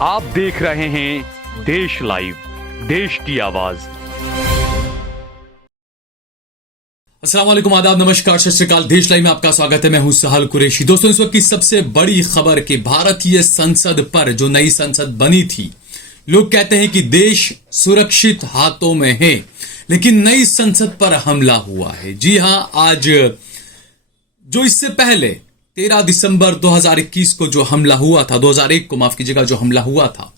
आप देख रहे हैं देश लाइव, देश की आवाज। अस्सलाम वालेकुम, आदाब, नमस्कार, सत श्री अकाल। देश लाइव में आपका स्वागत है। मैं हूं सहल कुरैशी। दोस्तों, इस वक्त की सबसे बड़ी खबर कि भारतीय संसद पर जो नई संसद बनी थी, लोग कहते हैं कि देश सुरक्षित हाथों में है, लेकिन नई संसद पर हमला हुआ है। जी हां, आज जो इससे पहले 13 दिसंबर 2021 को जो हमला हुआ था, 2001 को माफ कीजिएगा, जो हमला हुआ था,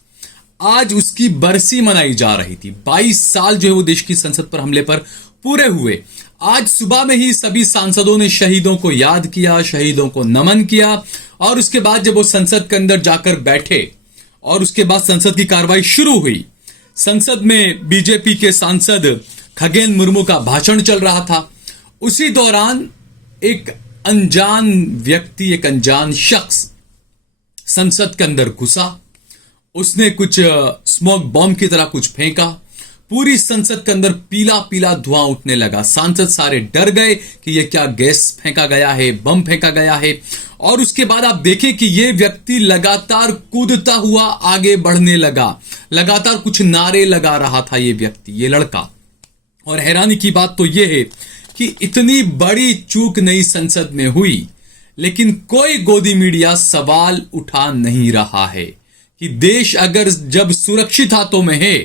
आज उसकी बरसी मनाई जा रही थी। 22 साल जो है वो देश की संसद पर हमले पर पूरे हुए। आज सुबह में ही सभी सांसदों ने शहीदों को याद किया, शहीदों को नमन किया, और उसके बाद जब वो संसद के अंदर जाकर बैठे और उसके बाद संसद की कार्रवाई शुरू हुई, संसद में बीजेपी के सांसद खगेन मुर्मू का भाषण चल रहा था। उसी दौरान एक अनजान व्यक्ति, एक अनजान शख्स संसद के अंदर घुसा। उसने कुछ स्मोक बॉम्ब की तरह कुछ फेंका। पूरी संसद के अंदर पीला पीला धुआं उठने लगा। सांसद सारे डर गए कि यह क्या गैस फेंका गया है, बम फेंका गया है। और उसके बाद आप देखें कि यह व्यक्ति लगातार कूदता हुआ आगे बढ़ने लगा, लगातार कुछ नारे लगा रहा था ये व्यक्ति, ये लड़का। और हैरानी की बात तो यह है कि इतनी बड़ी चूक नई संसद में हुई, लेकिन कोई गोदी मीडिया सवाल उठा नहीं रहा है कि देश अगर जब सुरक्षित हाथों में है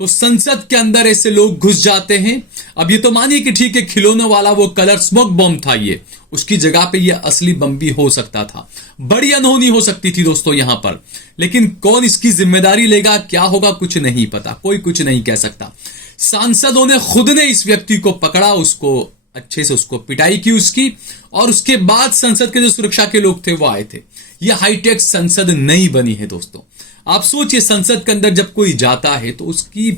तो संसद के अंदर ऐसे लोग घुस जाते हैं। अब ये तो मानिए कि ठीक है, खिलौने वाला वो कलर स्मोक बम था, ये उसकी जगह पे ये असली बम भी हो सकता था। बड़ी अनहोनी हो सकती थी दोस्तों यहां पर, लेकिन कौन इसकी जिम्मेदारी लेगा, क्या होगा, कुछ नहीं पता, कोई कुछ नहीं कह सकता। सांसदों ने खुद ने इस व्यक्ति को पकड़ा, उसको अच्छे से उसको पिटाई की उसकी, और उसके बाद संसद के जो सुरक्षा के लोग थे वो आए थे। ये हाईटेक संसद नहीं बनी है दोस्तों। आप सोचिए, संसद के अंदर जब कोई जाता है तो उसकी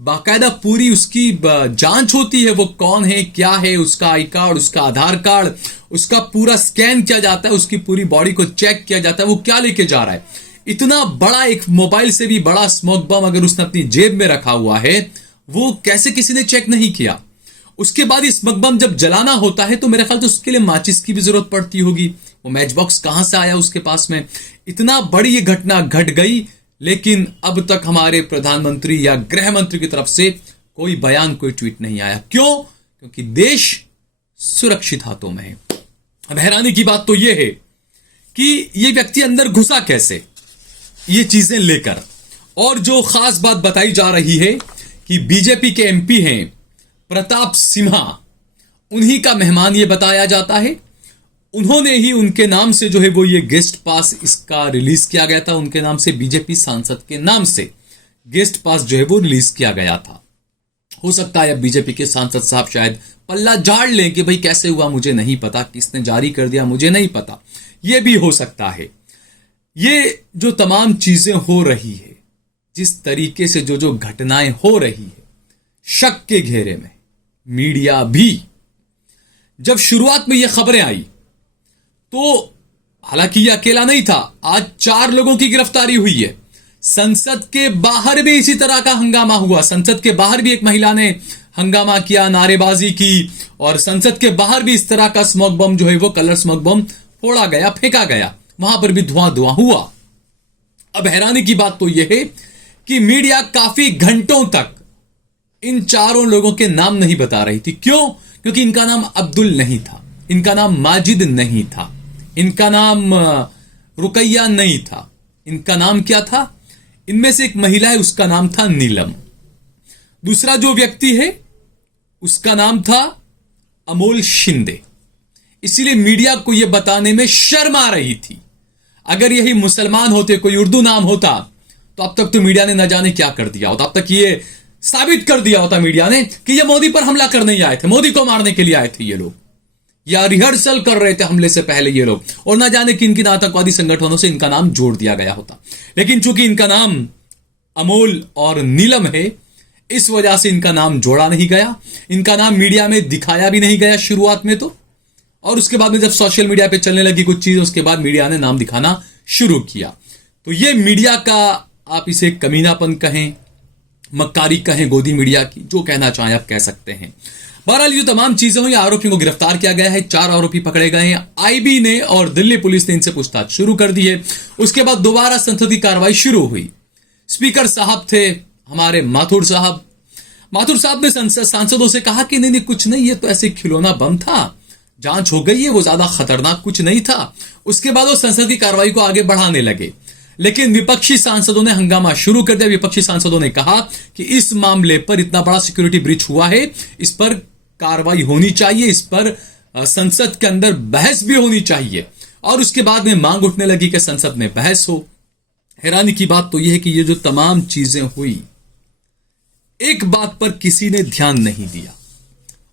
बाकायदा पूरी उसकी जांच होती है, वो कौन है, क्या है, उसका आई कार्ड, उसका आधार कार्ड, उसका पूरा स्कैन किया जाता है, उसकी पूरी बॉडी को चेक किया जाता है, वो क्या लेके जा रहा है। इतना बड़ा, एक मोबाइल से भी बड़ा स्मोक बम अगर उसने अपनी जेब में रखा हुआ है, वो कैसे किसी ने चेक नहीं किया। उसके बाद इस स्मोक बम जब जलाना होता है तो मेरे ख्याल से उसके लिए माचिस की भी जरूरत पड़ती होगी। वो मैच बॉक्स कहां से आया उसके पास में। इतना बड़ी ये घटना घट गई, लेकिन अब तक हमारे प्रधानमंत्री या गृह मंत्री की तरफ से कोई बयान, कोई ट्वीट नहीं आया। क्यों? क्योंकि देश सुरक्षित हाथों में है। अब हैरानी की बात तो यह है कि ये व्यक्ति अंदर घुसा कैसे, ये चीजें लेकर। और जो खास बात बताई जा रही है कि बीजेपी के एमपी हैं प्रताप सिम्हा, उन्हीं का मेहमान ये बताया जाता है। उन्होंने ही, उनके नाम से जो है वो ये गेस्ट पास इसका रिलीज किया गया था। उनके नाम से, बीजेपी सांसद के नाम से गेस्ट पास जो है वो रिलीज किया गया था। हो सकता है अब बीजेपी के सांसद साहब शायद पल्ला झाड़ लें कि भाई कैसे हुआ मुझे नहीं पता, किसने जारी कर दिया मुझे नहीं पता, ये भी हो सकता है। ये जो तमाम चीजें हो रही है, जिस तरीके से जो घटनाएं हो रही है, शक के घेरे में मीडिया भी। जब शुरुआत में ये खबरें आई तो हालांकि ये अकेला नहीं था, आज 4 लोगों की गिरफ्तारी हुई है। संसद के बाहर भी इसी तरह का हंगामा हुआ। संसद के बाहर भी एक महिला ने हंगामा किया, नारेबाजी की, और संसद के बाहर भी इस तरह का स्मोक बम जो है वो कलर स्मोक बम फोड़ा गया, फेंका गया। वहां पर भी धुआं धुआं हुआ। अब हैरानी की बात तो यह है कि मीडिया काफी घंटों तक इन 4 लोगों के नाम नहीं बता रही थी। क्यों? क्योंकि इनका नाम अब्दुल नहीं था, इनका नाम माजिद नहीं था, इनका नाम रुकैया नहीं था। इनका नाम क्या था? इनमें से एक महिला है, उसका नाम था नीलम। दूसरा जो व्यक्ति है उसका नाम था अमोल शिंदे। इसीलिए मीडिया को यह बताने में शर्म आ रही थी। अगर यही मुसलमान होते, कोई उर्दू नाम होता, तो अब तक तो मीडिया ने न जाने क्या कर दिया होता। अब तक ये साबित कर दिया होता मीडिया ने कि ये मोदी पर हमला करने ही आए थे, मोदी को मारने के लिए आए थे ये लोग, या रिहर्सल कर रहे थे हमले से पहले ये लोग, और ना जाने किन किन आतंकवादी संगठनों से इनका नाम जोड़ दिया गया होता। लेकिन चूंकि इनका नाम अमोल और नीलम है, इस वजह से इनका नाम जोड़ा नहीं गया, इनका नाम मीडिया में दिखाया भी नहीं गया शुरुआत में तो। और उसके बाद में जब सोशल मीडिया पे चलने लगी कुछ चीज, उसके बाद मीडिया ने नाम दिखाना शुरू किया। तो ये मीडिया का, आप इसे कमीनापन कहें, मक्कारी कहें, गोदी मीडिया की, जो कहना चाहें आप कह सकते हैं। बहरहाल ये तमाम चीजें हुई, आरोपियों को गिरफ्तार किया गया है, 4 आरोपी पकड़े गए हैं। आईबी ने और दिल्ली पुलिस ने इनसे पूछताछ शुरू कर दी है। उसके बाद दोबारा संसद की कार्रवाई शुरू हुई। स्पीकर साहब थे हमारे माथुर साहब। माथुर साहब ने सांसदों से कहा कि नहीं कुछ नहीं, ये तो ऐसे खिलौना बम था, जांच हो गई है, वो ज्यादा खतरनाक कुछ नहीं था। उसके बाद वो संसद की कार्रवाई को आगे बढ़ाने लगे, लेकिन विपक्षी सांसदों ने हंगामा शुरू कर दिया। विपक्षी सांसदों ने कहा कि इस मामले पर इतना बड़ा सिक्योरिटी ब्रीच हुआ है, इस पर कार्रवाई होनी चाहिए, इस पर संसद के अंदर बहस भी होनी चाहिए। और उसके बाद में मांग उठने लगी कि संसद में बहस हो। हैरानी की बात तो यह है कि ये जो तमाम चीजें हुई, एक बात पर किसी ने ध्यान नहीं दिया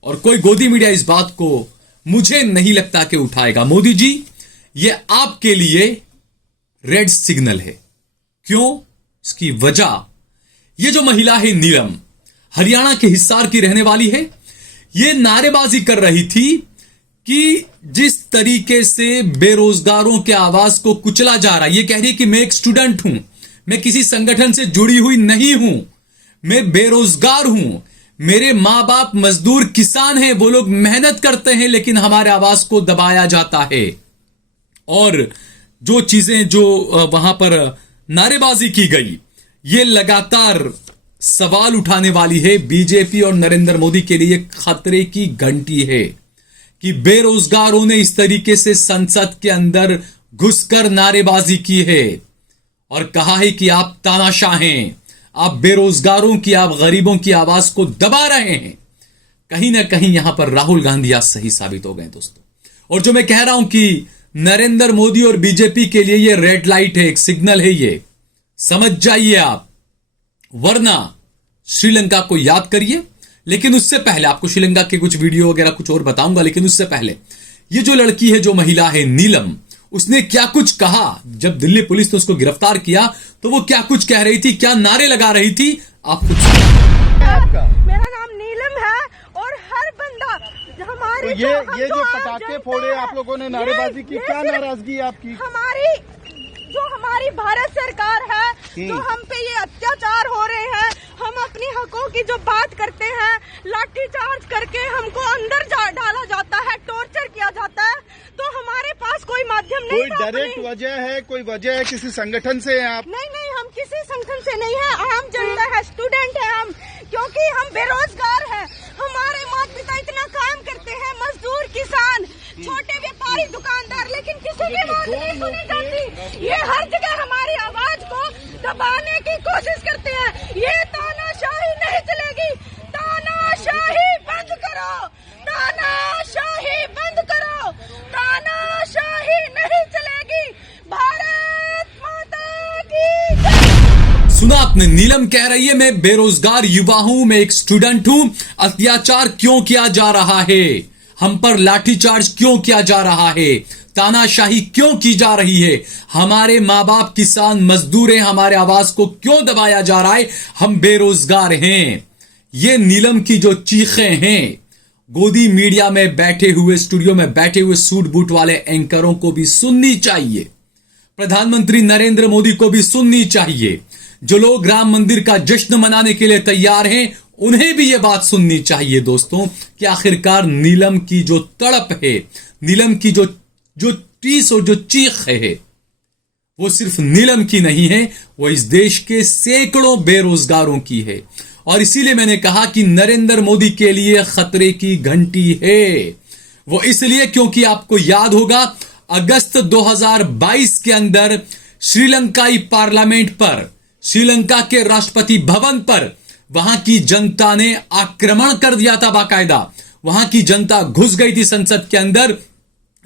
और कोई गोदी मीडिया इस बात को मुझे नहीं लगता कि उठाएगा। मोदी जी, ये आपके लिए रेड सिग्नल है। क्यों? इसकी वजह, ये जो महिला है नीलम, हरियाणा के हिसार की रहने वाली है, ये नारेबाजी कर रही थी कि जिस तरीके से बेरोजगारों के आवाज को कुचला जा रहा है। ये कह रही है कि मैं एक स्टूडेंट हूं, मैं किसी संगठन से जुड़ी हुई नहीं हूं, मैं बेरोजगार हूं, मेरे मां बाप मजदूर किसान हैं, वो लोग मेहनत करते हैं, लेकिन हमारे आवाज को दबाया जाता है। और जो चीजें जो वहां पर नारेबाजी की गई, ये लगातार सवाल उठाने वाली है। बीजेपी और नरेंद्र मोदी के लिए खतरे की घंटी है कि बेरोजगारों ने इस तरीके से संसद के अंदर घुसकर नारेबाजी की है और कहा है कि आप तानाशाह हैं, आप बेरोजगारों की, आप गरीबों की आवाज को दबा रहे हैं। कहीं ना कहीं यहां पर राहुल गांधी आज सही साबित हो गए दोस्तों। और जो मैं कह रहा हूं कि नरेंद्र मोदी और बीजेपी के लिए ये रेड लाइट है, एक सिग्नल है, ये समझ जाइए आप, वरना श्रीलंका को याद करिए। लेकिन उससे पहले आपको श्रीलंका के कुछ वीडियो वगैरह कुछ और बताऊंगा, लेकिन उससे पहले ये जो लड़की है, जो महिला है नीलम, उसने क्या कुछ कहा जब दिल्ली पुलिस ने उसको गिरफ्तार किया, तो वो क्या कुछ कह रही थी, क्या नारे लगा रही थी, आप कुछ। मेरा नाम नीलम है और हर बंदा हमारे तो ये जो पटाखे फोड़े आप लोगों ने, नारेबाजी की, क्या नाराजगी है आपकी? हमारी भारत सरकार है, जो हम पे ये अत्याचार हो रहे हैं, हम अपनी हकों की जो बात करते हैं, लाठीचार्ज करके हमको अंदर डाला जाता है, टॉर्चर किया जाता है, तो हमारे पास कोई माध्यम नहीं। कोई डायरेक्ट वजह है, कोई वजह है, किसी संगठन से हैं आप? नहीं, हम किसी संगठन से नहीं है, आम जनता है, स्टूडेंट है हम, क्योंकि हम बेरोजगार हैं। हमारे माता पिता इतना काम करते हैं, मजदूर, किसान, छोटे व्यापारी, दुकानदार, लेकिन किसी की बात नहीं सुनी जाती। ये हर जगह हमारी आवाज को दबाने की कोशिश करते हैं। ये तानाशाही नहीं चलेगी, तानाशाही बंद करो, तानाशाही बंद करो, तानाशाही नहीं चलेगी। भारत माता की जय। सुना आपने, नीलम कह रही है मैं बेरोजगार युवा हूं, मैं एक स्टूडेंट हूं, अत्याचार क्यों किया जा रहा है, हम पर लाठीचार्ज क्यों किया जा रहा है, तानाशाही क्यों की जा रही है, हमारे माँ बाप किसान मजदूर हैं, हमारे आवाज को क्यों दबाया जा रहा है, हम बेरोजगार हैं। ये नीलम की जो चीखें हैं, गोदी मीडिया में बैठे हुए, स्टूडियो में बैठे हुए सूट बूट वाले एंकरों को भी सुननी चाहिए, प्रधानमंत्री नरेंद्र मोदी को भी सुननी चाहिए। जो लोग राम मंदिर का जश्न मनाने के लिए तैयार हैं, उन्हें भी यह बात सुननी चाहिए दोस्तों कि आखिरकार नीलम की जो तड़प है, नीलम की जो टीस और जो चीख है, वो सिर्फ नीलम की नहीं है, वो इस देश के सैकड़ों बेरोजगारों की है। और इसीलिए मैंने कहा कि नरेंद्र मोदी के लिए खतरे की घंटी है। वो इसलिए क्योंकि आपको याद होगा अगस्त 2022 के अंदर श्रीलंकाई पार्लियामेंट पर, श्रीलंका के राष्ट्रपति भवन पर वहां की जनता ने आक्रमण कर दिया था। बाकायदा वहां की जनता घुस गई थी संसद के अंदर,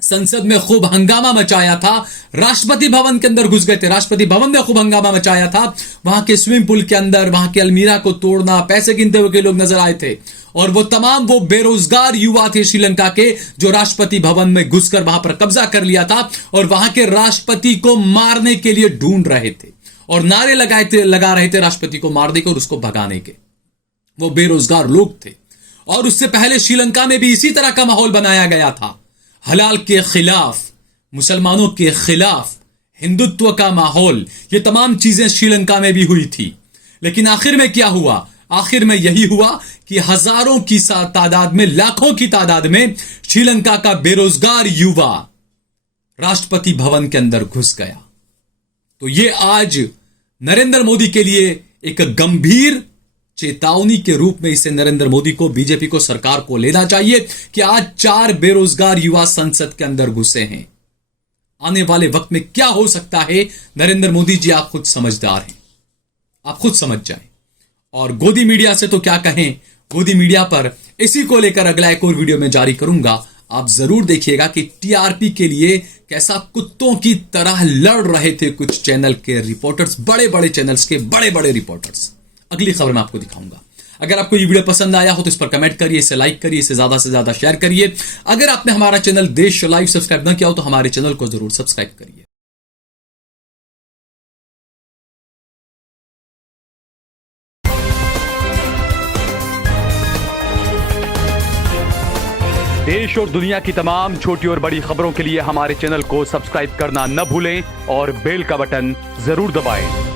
संसद में खूब हंगामा मचाया था, राष्ट्रपति भवन के अंदर घुस गए थे, राष्ट्रपति भवन में खूब हंगामा मचाया था, वहां के स्विमिंग पूल के अंदर, वहां के अलमीरा को तोड़ना, पैसे गिनते हुए लोग नजर आए थे। और वो तमाम वो बेरोजगार युवा थे श्रीलंका के, जो राष्ट्रपति भवन में घुसकर वहां पर कब्जा कर लिया था और वहां के राष्ट्रपति को मारने के लिए ढूंढ रहे थे और नारे लगा रहे थे राष्ट्रपति को मारने के और उसको भगाने के। वो बेरोजगार लोग थे। और उससे पहले श्रीलंका में भी इसी तरह का माहौल बनाया गया था, हलाल के खिलाफ, मुसलमानों के खिलाफ, हिंदुत्व का माहौल, ये तमाम चीजें श्रीलंका में भी हुई थी। लेकिन आखिर में क्या हुआ? आखिर में यही हुआ कि हजारों की तादाद में, लाखों की तादाद में श्रीलंका का बेरोजगार युवा राष्ट्रपति भवन के अंदर घुस गया। तो ये आज नरेंद्र मोदी के लिए एक गंभीर चेतावनी के रूप में इसे नरेंद्र मोदी को, बीजेपी को, सरकार को लेना चाहिए कि आज 4 बेरोजगार युवा संसद के अंदर घुसे हैं। आने वाले वक्त में क्या हो सकता है, नरेंद्र मोदी जी आप खुद समझदार हैं, आप खुद समझ जाएं। और गोदी मीडिया से तो क्या कहें, गोदी मीडिया पर इसी को लेकर अगला एक और वीडियो में जारी करूंगा। आप जरूर देखिएगा कि टीआरपी के लिए कैसा कुत्तों की तरह लड़ रहे थे कुछ चैनल के रिपोर्टर्स, बड़े बड़े चैनल्स के बड़े बड़े रिपोर्टर्स। अगली खबर मैं आपको दिखाऊंगा। अगर आपको ये वीडियो पसंद आया हो तो इस पर कमेंट करिए, इसे लाइक करिए, इसे ज्यादा से ज्यादा शेयर करिए। अगर आपने हमारा चैनल देश लाइव सब्सक्राइब न किया हो तो हमारे चैनल को जरूर सब्सक्राइब करिए। देश और दुनिया की तमाम छोटी और बड़ी खबरों के लिए हमारे चैनल को सब्सक्राइब करना न भूलें और बेल का बटन जरूर दबाएं।